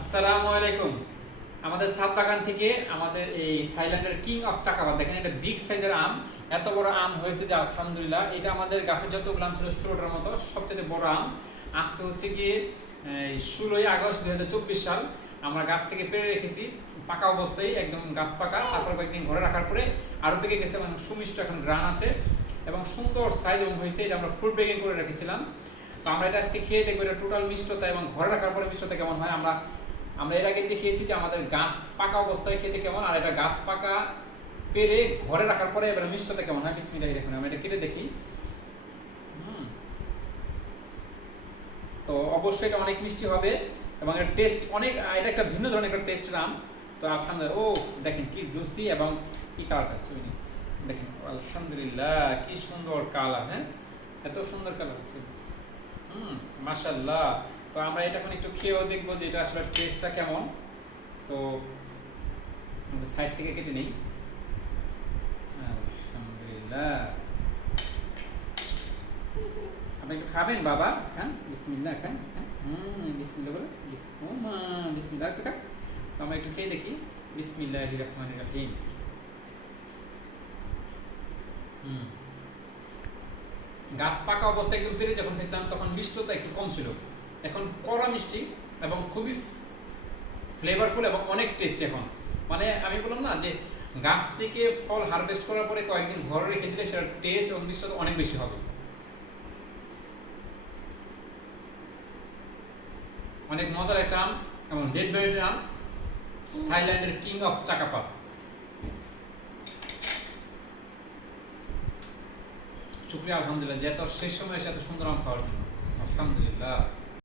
আসসালামু আলাইকুম। আমাদের সাত বাগান থেকে আমাদের এই থাইল্যান্ডের কিং অফ চাকাবাদ, দেখেন এটা বিগ সাইজের আম, এত বড় আম হয়েছে যে আলহামদুলিল্লাহ, এটা আমাদের গাছের যতগুলো আম ছিল ষোলোটার মতো, সবচেয়ে বড় আম। আজকে হচ্ছে গিয়ে ষোলোই আগস্ট দুই হাজার চব্বিশ সাল, আমরা গাছ থেকে পেরে রেখেছি, পাকা অবস্থায়, একদম গাছ পাকা, তারপর কয়েকদিন ঘরে রাখার পরে আরও পেকে গেছে এবং সুমিষ্ট এখন গ্রান আছে এবং সুন্দর সাইজ এবং হয়েছে, এটা আমরা ফ্রুট বেগিং করে রেখেছিলাম। তো আমরা এটা আজকে খেয়ে দেখব, এটা টোটাল মিষ্টতা এবং ঘরে রাখার পরে মিষ্টতা কেমন হয়, আমরা আমরা এর আগে দেখিয়েছি যে আমাদের গাছ পাকা অবস্থায় খেতে কেমন, আর এটা গাছ পাকা পেরে ঘরে রাখার পরে এবার মিষ্টতা কেমন? হয়, বিসমিল্লাহ দেখুন আমরা এটা কেটে দেখি। তো অবশ্যই এটা অনেক মিষ্টি হবে, এবং এর টেস্ট অনেক, এটা একটা ভিন্ন ধরনের একটা টেস্ট আম তো আলহামদুলিল্লাহ ও দেখেন কি জুসি এবং কি কালারটা নিন। দেখেন, আলহামদুলিল্লাহ, কি সুন্দর কালার হ্যাঁ? এত সুন্দর কালার হুম মাশাল্লাহ তো আমরা এটা এখন একটু খেয়েও দেখব যে এটা আসলে টেস্টটা কেমন। তো সাইড থেকে কেটে নেই। আলহামদুলিল্লাহ। আপনি একটু খাবেন, বাবা? খান, বিসমিল্লাহ খান খান। হুম, বিসমিল্লাহ বলে। ও মা খান। তো আমরা একটু খেয়ে দেখি। বিসমিল্লাহ রহমান রাহিম। হুম। গাছ পাকা অবস্থায় পেরে যখন খেয়েছিলাম তখন মিষ্টতা একটু কম ছিল। এখন কড়া মিষ্টি এবং খুবই ফ্লেভারফুল এবং অনেক টেস্ট এখন। মানে আমি বললাম না যে গাছ থেকে ফল হারভেস্ট করার পরে কয়েকদিন ঘরে রেখে দিলে সেটার টেস্ট এবং মিষ্টতা অনেক বেশি হবে। অনেক মজার একটা আম এবং রেড বেরির আম। থাইল্যান্ডের কিং অফ চাকাপা শুক্রিয়া আলহামদুলিল্লাহ। যে এত শেষ সময় এসে এত সুন্দর আম খাওয়ার জন্য। আলহামদুলিল্লাহ।